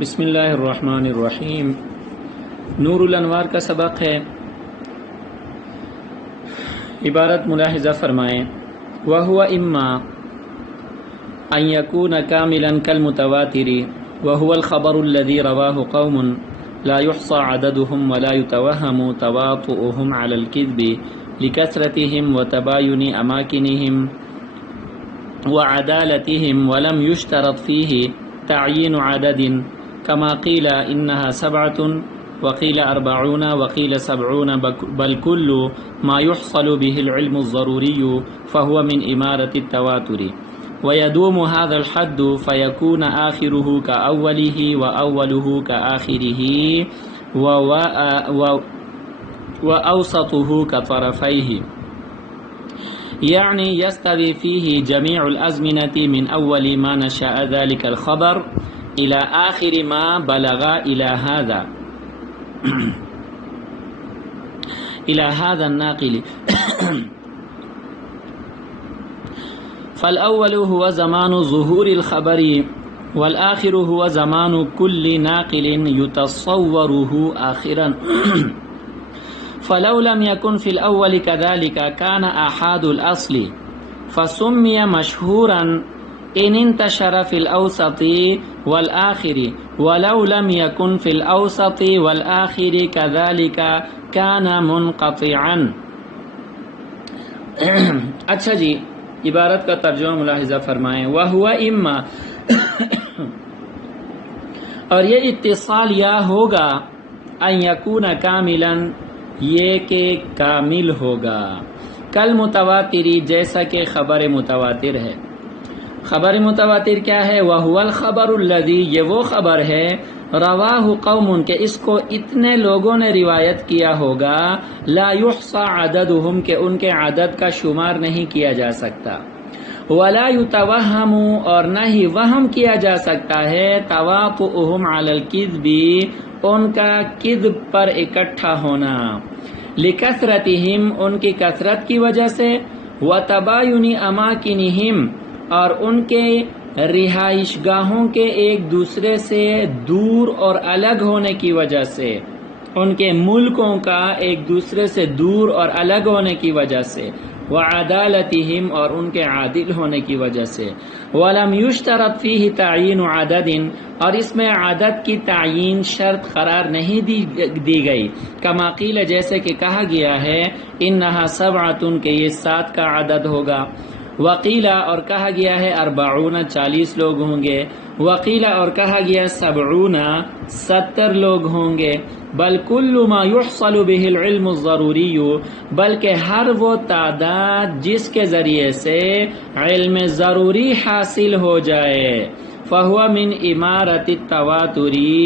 بسم اللہ الرحمن الرحیم۔ نور الانوار کا سبق ہے۔ عبارت ملاحظہ فرمائیں۔ وَهُوَ إِمَّا أَن يَكُونَ كَامِلًا كَالْمُتَوَاتِرِ وَهُوَ الْخَبَرُ الَّذِي رَوَاهُ قَوْمٌ لَا يُحْصَى عَدَدُهُمْ وَلَا يُتَوَهَّمُ تَوَاطُؤُهُمْ عَلَى الْكِذْبِ لِكَثْرَتِهِمْ وَتَبَايُنِ أَمَاكِنِهِمْ وَعَدَالَتِهِمْ وَلَمْ يُشْتَرَطْ فِيهِ تعيين عدد كما قيل إنها 7 وقيل 40 وقيل 70 بل كل ما يحصل به العلم الضروري فهو من إمارة التواتر ويدوم هذا الحد فيكون آخره كأوله وأوله كآخره وأوسطه كطرفيه، يعني يستوي فيه جميع الأزمنة من أول ما نشأ ذلك الخبر إلى آخر ما بلغ إلى هذا الناقل. فالأول هو زمان ظهور الخبر والآخر هو زمان كل ناقل يتصوره آخرا. فلو لم يكن في الأول كذلك كان آحاد الأصل فسمي مشهورا إن انتشر في الأوسط والآخر، ولو لم يكن في الأوسط والآخر كذلك كان منقطعا. اچھا جی، عبارت کا ترجمہ ملاحظہ فرمائیں۔ وَهُوَ إِمَّا اور یہ اتصال یا ہوگا أَن يَكُونَ كَامِلًا یہ کہ کامل ہوگا، کل متواتری جیسا کہ خبر متواتر ہے۔ خبر متواتر کیا ہے؟ وَهُوَ الْخَبَرُ الَّذِي یہ وہ خبر ہے رواہ قوم کہ اس کو اتنے لوگوں نے روایت کیا ہوگا لا يحصى عددهم کہ ان کے عدد کا شمار نہیں کیا جا سکتا، ولا يتوہم اور نہ ہی وہم کیا جا سکتا ہے تواطؤهم علی الکذب ان کا کذب پر اکٹھا ہونا، لکثرتہم ان کی کثرت کی وجہ سے، وتباین اماکنہم اور ان کے رہائش گاہوں کے ایک دوسرے سے دور اور الگ ہونے کی وجہ سے، ان کے ملکوں کا ایک دوسرے سے دور اور الگ ہونے کی وجہ سے، وعدالتہم اور ان کے عادل ہونے کی وجہ سے، ولم یشترط فیہ تعیین عدد اور اس میں عدد کی تعیین شرط قرار نہیں دی گئی، کما قیل جیسے کہ کہا گیا ہے انہا 7 کہ یہ 7 کا عدد ہوگا، وقیلا اور کہا گیا ہے 40 40 لوگ ہوں گے، وقیلا اور کہا گیا 70 لوگ ہوں گے، بل کل ما یحصل به العلم الضروری بلکہ ہر وہ تعداد جس کے ذریعے سے علم ضروری حاصل ہو جائے، فہو من امارت التواتری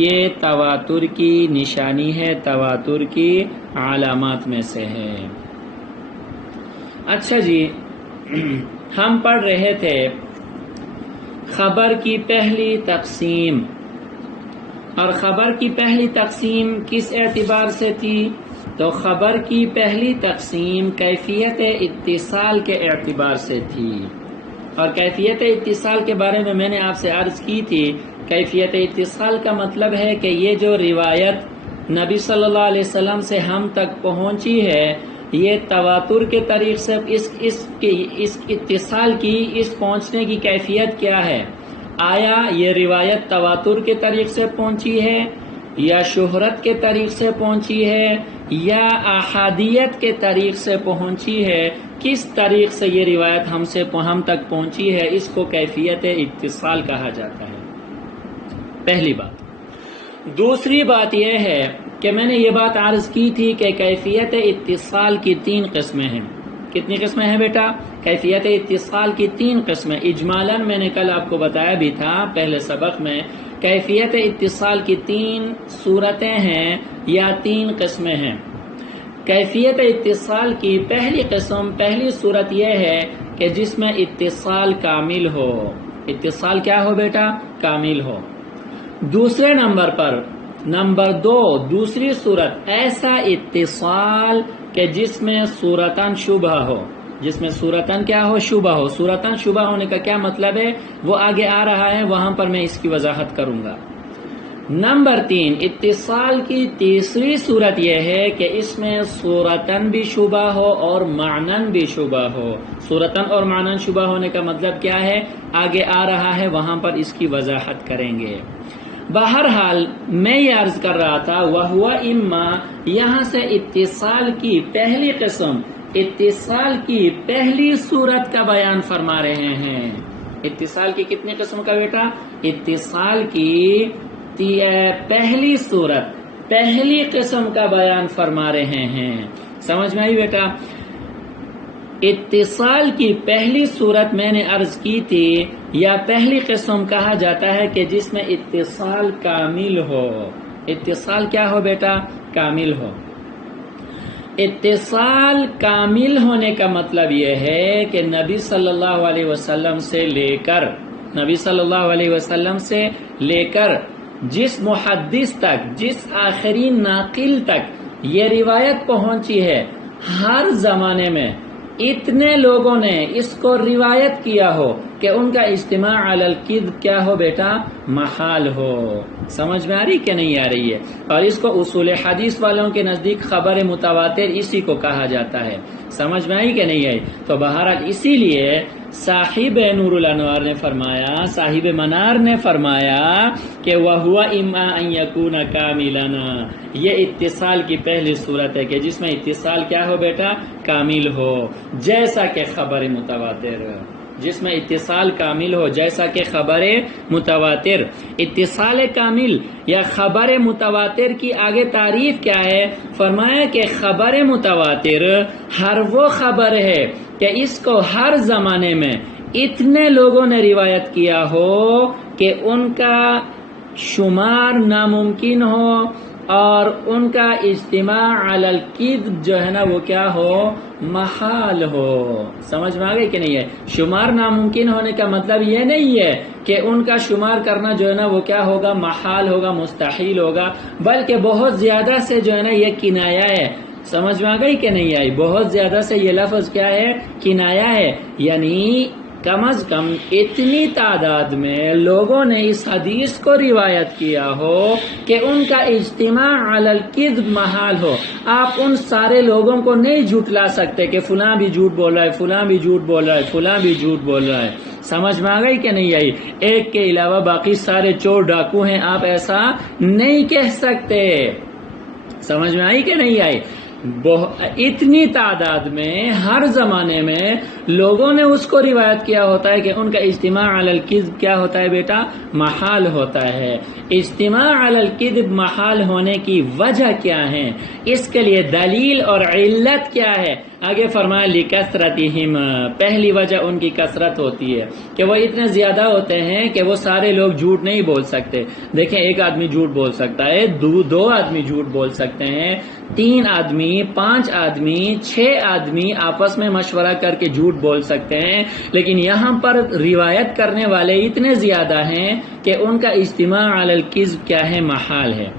یہ تواتر کی نشانی ہے، تواتر کی علامات میں سے ہے۔ اچھا جی، ہم پڑھ رہے تھے خبر کی پہلی تقسیم، اور خبر کی پہلی تقسیم کس اعتبار سے تھی؟ تو خبر کی پہلی تقسیم کیفیت اتصال کے اعتبار سے تھی، اور کیفیت اتصال کے بارے میں نے آپ سے عرض کی تھی۔ کیفیت اتصال کا مطلب ہے کہ یہ جو روایت نبی صلی اللہ علیہ وسلم سے ہم تک پہنچی ہے، یہ تواتر کے طریق سے اس اتصال کی، اس پہنچنے کی کیفیت کیا ہے؟ آیا یہ روایت تواتر کے طریق سے پہنچی ہے، یا شہرت کے طریق سے پہنچی ہے، یا احادیت کے طریق سے پہنچی ہے؟ کس طریق سے یہ روایت ہم تک پہنچی ہے، اس کو کیفیت اتصال کہا جاتا ہے، پہلی بات۔ دوسری بات یہ ہے کہ میں نے یہ بات عرض کی تھی کہ کیفیت اتصال کی 3 قسمیں ہیں۔ کتنی قسمیں ہیں بیٹا؟ کیفیت اتصال کی 3 قسمیں اجمالاً میں نے کل آپ کو بتایا بھی تھا پہلے سبق میں۔ کیفیت اتصال کی 3 صورتیں ہیں یا 3 قسمیں ہیں۔ کیفیت اتصال کی پہلی قسم، پہلی صورت یہ ہے کہ جس میں اتصال کامل ہو۔ اتصال کیا ہو بیٹا؟ کامل ہو۔ دوسرے نمبر پر، نمبر 2، دوسری صورت ایسا اتصال کہ جس میں صورتاً شبہ ہو، جس میں صورتاً کیا ہو؟ شبہ ہو۔ صورتاً شبہ ہونے کا کیا مطلب ہے وہ آگے آ رہا ہے، وہاں پر میں اس کی وضاحت کروں گا۔ نمبر 3، اتصال کی تیسری صورت یہ ہے کہ اس میں صورتاً بھی شبہ ہو اور معناً بھی شبہ ہو۔ صورتاً اور معناً شبہ ہونے کا مطلب کیا ہے آگے آ رہا ہے، وہاں پر اس کی وضاحت کریں گے۔ بہرحال میں یہ عرض کر رہا تھا وَهُوَ اِمَّا، یہاں سے اتصال کی پہلی قسم، اتصال کی پہلی صورت کا بیان فرما رہے ہیں۔ اتصال کی کتنی قسم کا بیٹا؟ اتصال کی پہلی صورت، پہلی قسم کا بیان فرما رہے ہیں۔ سمجھ میں آئی بیٹا؟ اتصال کی پہلی صورت میں نے عرض کی تھی یا پہلی قسم کہا جاتا ہے کہ جس میں اتصال کامل ہو۔ اتصال کیا ہو بیٹا؟ کامل ہو۔ اتصال کامل ہونے کا مطلب یہ ہے کہ نبی صلی اللہ علیہ وسلم سے لے کر جس محدث تک، جس آخری ناقل تک یہ روایت پہنچی ہے، ہر زمانے میں اتنے لوگوں نے اس کو روایت کیا ہو کہ ان کا اجتماع علی الکذب کیا ہو بیٹا؟ محال ہو۔ سمجھ میں آ رہی کہ نہیں آ رہی ہے؟ اور اس کو اصول حدیث والوں کے نزدیک خبر متواتر اسی کو کہا جاتا ہے۔ سمجھ میں آئی کہ نہیں آئی؟ تو بہرحال اسی لیے صاحب نور الانوار نے فرمایا، صاحب منار نے فرمایا کہ وَهُوَ إِمَّا أَن يَكُونَ كَامِلًا، یہ اتصال کی پہلی صورت ہے کہ جس میں اتصال کیا ہو بیٹا؟ کامل ہو، جیسا کہ خبر متواتر، جس میں اتصال کامل ہو جیسا کہ خبر متواتر۔ اتصال کامل یا خبر متواتر کی آگے تعریف کیا ہے؟ فرمایا کہ خبر متواتر ہر وہ خبر ہے کہ اس کو ہر زمانے میں اتنے لوگوں نے روایت کیا ہو کہ ان کا شمار ناممکن ہو اور ان کا اجتماع علی الکذب جو ہے نا وہ کیا ہو؟ محال ہو۔ سمجھ میں آ گئی کہ نہیں ہے؟ شمار ناممکن ہونے کا مطلب یہ نہیں ہے کہ ان کا شمار کرنا جو ہے نا وہ کیا ہوگا؟ محال ہوگا، مستحیل ہوگا، بلکہ بہت زیادہ سے جو ہے نا یہ کنایہ ہے۔ سمجھ میں آ گئی کہ نہیں آئی؟ بہت زیادہ سے یہ لفظ کیا ہے؟ کنایہ ہے، یعنی کم از کم اتنی تعداد میں لوگوں نے اس حدیث کو روایت کیا ہو کہ ان کا اجتماع علی الکذب محال ہو۔ آپ ان سارے لوگوں کو نہیں جھٹلا سکتے کہ فلاں بھی جھوٹ بول رہا ہے، فلاں بھی جھوٹ بول رہا ہے، فلاں بھی جھوٹ بول رہا ہے۔ سمجھ میں آ گئی کہ نہیں آئی؟ ایک کے علاوہ باقی سارے چور ڈاکو ہیں، آپ ایسا نہیں کہہ سکتے۔ سمجھ میں آئی کہ نہیں آئی؟ اتنی تعداد میں ہر زمانے میں لوگوں نے اس کو روایت کیا ہوتا ہے کہ ان کا اجتماع علی الکذب کیا ہوتا ہے بیٹا؟ محال ہوتا ہے۔ اجتماع علی الکذب محال ہونے کی وجہ کیا ہے؟ اس کے لیے دلیل اور علت کیا ہے؟ آگے فرمایا لکثرتہم، پہلی وجہ ان کی کثرت ہوتی ہے کہ وہ اتنے زیادہ ہوتے ہیں کہ وہ سارے لوگ جھوٹ نہیں بول سکتے۔ دیکھیں ایک آدمی جھوٹ بول سکتا ہے، دو آدمی جھوٹ بول سکتے ہیں، 3 آدمی، 5 آدمی، 6 آدمی آپس میں مشورہ کر کے جھوٹ بول سکتے ہیں، لیکن یہاں پر روایت کرنے والے اتنے زیادہ ہیں کہ ان کا اجتماع علی الکذب کیا ہے؟ محال ہے۔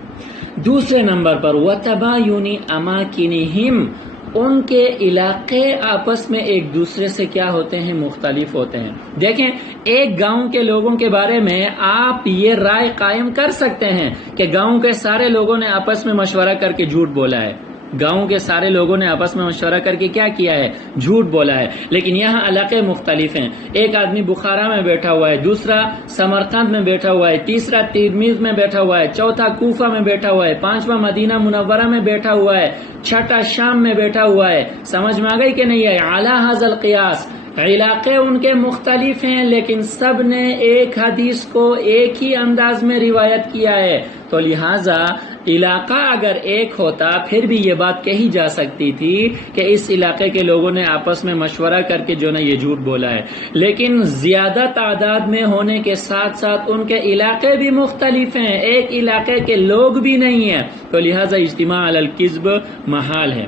دوسرے نمبر پر وَتَبَايُنِ أَمَاكِنِهِمْ، ان کے علاقے آپس میں ایک دوسرے سے کیا ہوتے ہیں؟ مختلف ہوتے ہیں۔ دیکھیں ایک گاؤں کے لوگوں کے بارے میں آپ یہ رائے قائم کر سکتے ہیں کہ گاؤں کے سارے لوگوں نے آپس میں مشورہ کر کے جھوٹ بولا ہے، گاؤں کے سارے لوگوں نے آپس میں مشورہ کر کے کیا کیا ہے؟ جھوٹ بولا ہے، لیکن یہاں علاقے مختلف ہیں۔ ایک آدمی بخارا میں بیٹھا ہوا ہے، دوسرا سمرقند میں بیٹھا ہوا ہے، تیسرا ترمذ میں بیٹھا ہوا ہے، چوتھا کوفہ میں بیٹھا ہوا ہے، پانچواں مدینہ منورہ میں بیٹھا ہوا ہے، چھٹا شام میں بیٹھا ہوا ہے۔ سمجھ میں آ گئی کہ نہیں ہے؟ اعلی ھذا القیاس، علاقے ان کے مختلف ہیں لیکن سب نے ایک حدیث کو ایک ہی انداز میں روایت کیا ہے، تو لہٰذا علاقہ اگر ایک ہوتا پھر بھی یہ بات کہی جا سکتی تھی کہ اس علاقے کے لوگوں نے آپس میں مشورہ کر کے جو نا یہ جھوٹ بولا ہے، لیکن زیادہ تعداد میں ہونے کے ساتھ ساتھ ان کے علاقے بھی مختلف ہیں، ایک علاقے کے لوگ بھی نہیں ہیں، تو لہٰذا اجتماع علی الکذب محال ہے۔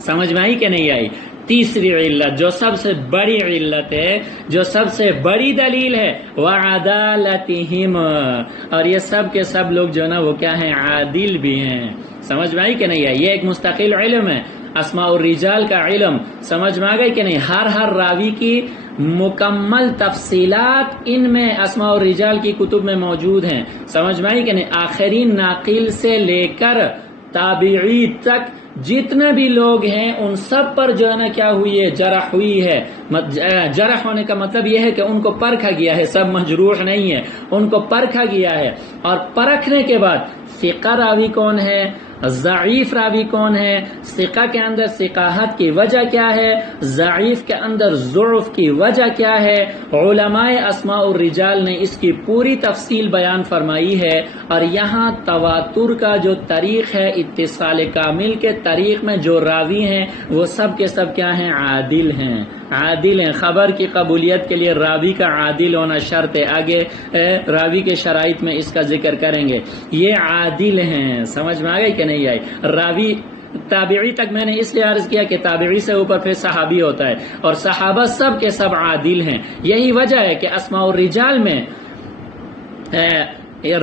سمجھ میں آئی کہ نہیں آئی؟ تیسری علت جو سب سے بڑی علت ہے، جو سب سے بڑی دلیل ہے، وعدالتہم، اور یہ سب کے سب لوگ جو نا وہ کیا ہیں؟ عادل بھی ہیں۔ سمجھ میں آئی کہ نہیں آئی؟ یہ ایک مستقل علم ہے، اسماء الرجال کا علم۔ سمجھ میں آ گئی کہ نہیں؟ ہر راوی کی مکمل تفصیلات ان میں اسماء الرجال کی کتب میں موجود ہیں. سمجھ میں آئی کہ نہیں؟ آخرین ناقل سے لے کر تابعی تک جتنے بھی لوگ ہیں ان سب پر جو ہے نا کیا ہوئی ہے؟ جرح ہوئی ہے. جرح ہونے کا مطلب یہ ہے کہ ان کو پرکھا گیا ہے، سب مجروح نہیں ہے، ان کو پرکھا گیا ہے. اور پرکھنے کے بعد ثقہ راوی کون ہے، ضعیف راوی کون ہے، ثقہ کے اندر ثقاحت کی وجہ کیا ہے، ضعیف کے اندر ضعف کی وجہ کیا ہے. علماء اسماء الرجال نے اس کی پوری تفصیل بیان فرمائی ہے. اور یہاں تواتر کا جو طریق ہے، اتصال کامل کے طریق میں جو راوی ہیں وہ سب کے سب کیا ہیں؟ عادل ہیں. عادل ہیں. خبر کی قبولیت کے لیے راوی کا عادل ہونا شرط ہے. آگے راوی کے شرائط میں اس کا ذکر کریں گے. یہ عادل ہیں. سمجھ میں آ گئی کہ نہیں آئی؟ راوی تابعی تک میں نے اس لیے عرض کیا کہ تابعی سے اوپر پھر صحابی ہوتا ہے، اور صحابہ سب کے سب عادل ہیں. یہی وجہ ہے کہ اسماء الرجال میں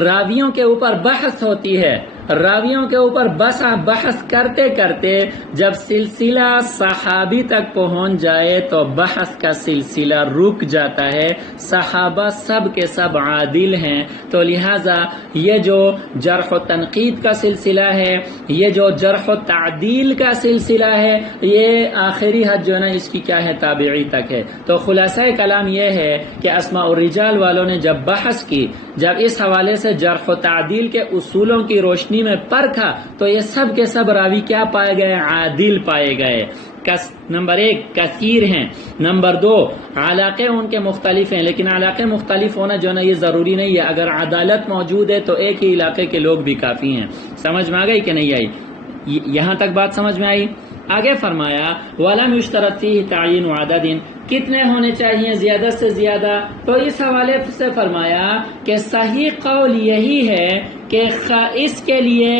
راویوں کے اوپر بحث ہوتی ہے. راویوں کے اوپر بحث کرتے کرتے جب سلسلہ صحابی تک پہنچ جائے تو بحث کا سلسلہ رک جاتا ہے. صحابہ سب کے سب عادل ہیں، تو لہٰذا یہ جو جرح و تنقید کا سلسلہ ہے، یہ جو جرح و تعدیل کا سلسلہ ہے، یہ آخری حد جو ہے نا اس کی کیا ہے؟ تابعی تک ہے. تو خلاصہ کلام یہ ہے کہ اسماء الرجال والوں نے جب بحث کی، جب اس حوالے سے جرح و تعدیل کے اصولوں کی روشنی میں پرکھا، تو یہ سب کے سب راوی کیا پائے گئے؟ عادل پائے گئے. نمبر 1 کثیر ہیں. نمبر 2 علاقے ان کے مختلف ہیں، لیکن علاقے مختلف ہونا جو ہے نا یہ ضروری نہیں ہے. اگر عدالت موجود ہے تو ایک ہی علاقے کے لوگ بھی کافی ہیں. سمجھ میں آ گئی کہ نہیں آئی؟ یہاں تک بات سمجھ میں آئی؟ آگے فرمایا وَلَمْ يُشْتَرَطْ فِيهِ تَعْيِينُ عَدَدٍ، کتنے ہونے چاہیے؟ زیادہ سے زیادہ. تو اس حوالے سے فرمایا کہ صحیح قول یہی ہے کہ اس کے لیے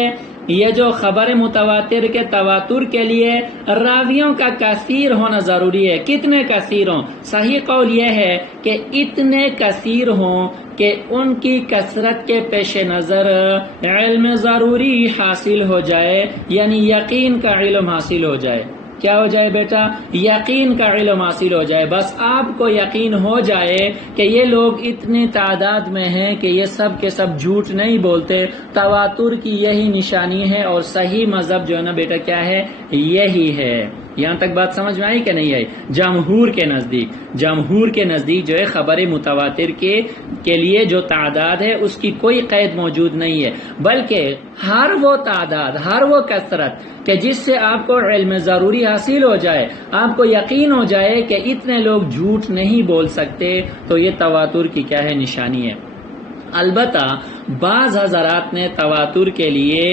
یہ جو خبر متواتر کے تواتر کے لیے راویوں کا کثیر ہونا ضروری ہے. کتنے کثیر ہوں؟ صحیح قول یہ ہے کہ اتنے کثیر ہوں کہ ان کی کثرت کے پیش نظر علم ضروری حاصل ہو جائے، یعنی یقین کا علم حاصل ہو جائے. کیا ہو جائے بیٹا؟ یقین کا علم حاصل ہو جائے. بس آپ کو یقین ہو جائے کہ یہ لوگ اتنی تعداد میں ہیں کہ یہ سب کے سب جھوٹ نہیں بولتے. تواتر کی یہی نشانی ہے، اور صحیح مذہب جو ہے نا بیٹا کیا ہے؟ یہی ہے. یہاں تک بات سمجھ میں آئی کہ نہیں آئی؟ جمہور کے نزدیک جو ہے خبر متواتر کے لیے جو تعداد ہے اس کی کوئی قید موجود نہیں ہے، بلکہ ہر وہ تعداد، ہر وہ کثرت کہ جس سے آپ کو علم ضروری حاصل ہو جائے، آپ کو یقین ہو جائے کہ اتنے لوگ جھوٹ نہیں بول سکتے، تو یہ تواتر کی کیا ہے؟ نشانی ہے. البتہ بعض حضرات نے تواتر کے لیے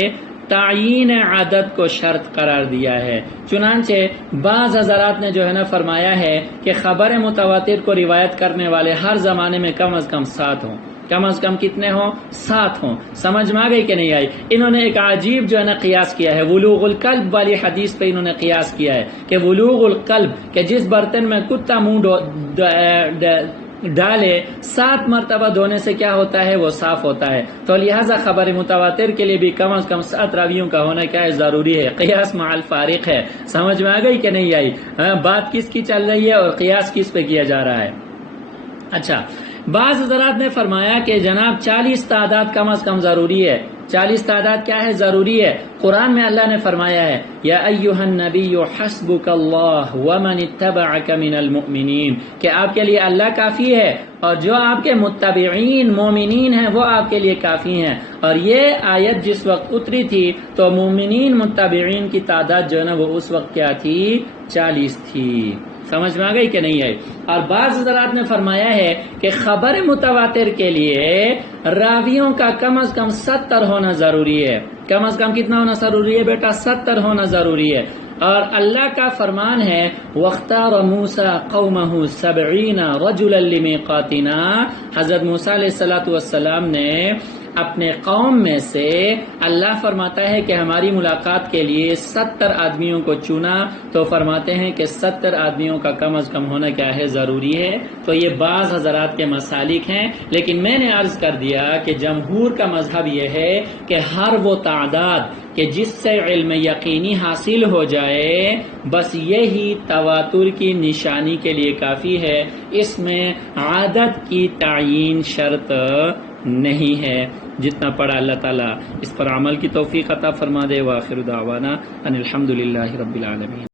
تعیین عدد کو شرط قرار دیا ہے. چنانچہ بعض حضرات نے جو ہے نا فرمایا ہے کہ خبر متواتر کو روایت کرنے والے ہر زمانے میں کم از کم 7 ہوں. کم از کم کتنے ہوں؟ 7 ہوں. سمجھ میں آ گئی کہ نہیں آئی؟ انہوں نے ایک عجیب جو ہے نا قیاس کیا ہے. ولوغ القلب والی حدیث پہ انہوں نے قیاس کیا ہے کہ ولوغ القلب کہ جس برتن میں کتا منہ ڈالے 7 مرتبہ دھونے سے کیا ہوتا ہے؟ وہ صاف ہوتا ہے. تو لہٰذا خبر متواتر کے لیے بھی کم از کم 7 راویوں کا ہونا کیا ہے؟ ضروری ہے. قیاس مع الفارق ہے. سمجھ میں آ گئی کہ نہیں آئی؟ بات کس کی چل رہی ہے اور قیاس کس پہ کیا جا رہا ہے؟ اچھا، بعض حضرات نے فرمایا کہ جناب 40 تعداد کم از کم ضروری ہے. 40 تعداد کیا ہے؟ ضروری ہے. قرآن میں اللہ نے فرمایا ہے یا ایھا النبی حسبک اللہ ومن اتبعک من المؤمنین، کہ آپ کے لیے اللہ کافی ہے اور جو آپ کے متبعین مومنین ہیں وہ آپ کے لیے کافی ہیں. اور یہ آیت جس وقت اتری تھی تو مومنین متبعین کی تعداد جو ہے نا وہ اس وقت کیا تھی؟ 40 تھی. سمجھ میں آ گئی کہ نہیں آئی؟ اور بعض حضرات نے فرمایا ہے کہ خبر متواتر کے لیے راویوں کا کم از کم 70 ہونا ضروری ہے. کم از کم کتنا ہونا ضروری ہے بیٹا؟ 70 ہونا ضروری ہے. اور اللہ کا فرمان ہے وَاخْتَارَ مُوسَىٰ قَوْمَهُ 70 رَجُلًا لِمِيقَاتِنَا، حضرت موسیٰ علیہ السلام نے اپنے قوم میں سے اللہ فرماتا ہے کہ ہماری ملاقات کے لیے 70 آدمیوں کو چنا، تو فرماتے ہیں کہ 70 آدمیوں کا کم از کم ہونا کیا ہے، ضروری ہے۔ تو یہ بعض حضرات کے مسالک ہیں، لیکن میں نے عرض کر دیا کہ جمہور کا مذہب یہ ہے کہ ہر وہ تعداد کہ جس سے علم یقینی حاصل ہو جائے بس یہی تواتر کی نشانی کے لیے کافی ہے، اس میں عدد کی تعیین شرط نہیں ہے۔ جتنا پڑھا اللہ تعالیٰ اس پر عمل کی توفیق عطا فرما دے۔ وآخر دعوانا ان الحمدللہ رب العالمین۔